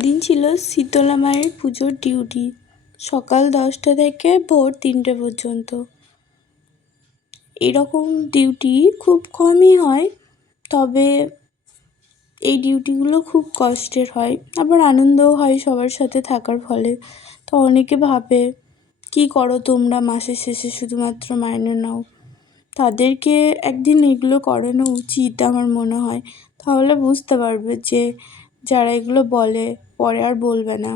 সেদিন ছিল শীতলা মায়ের পুজোর ডিউটি, সকাল 10টা থেকে ভোর 3টে পর্যন্ত। এরকম ডিউটি খুব কমই হয়, তবে এই ডিউটিগুলো খুব কষ্টের হয়, আবার আনন্দও হয় সবার সাথে থাকার ফলে। তো অনেকে ভাবে কী করো তোমরা মাসের শেষে শুধুমাত্র মাইনে নাও, তাদেরকে একদিন এগুলো করানো উচিত আমার মনে হয়, তাহলে বুঝতে পারবে যে যারা এগুলো বলে পরে আর বলবে না।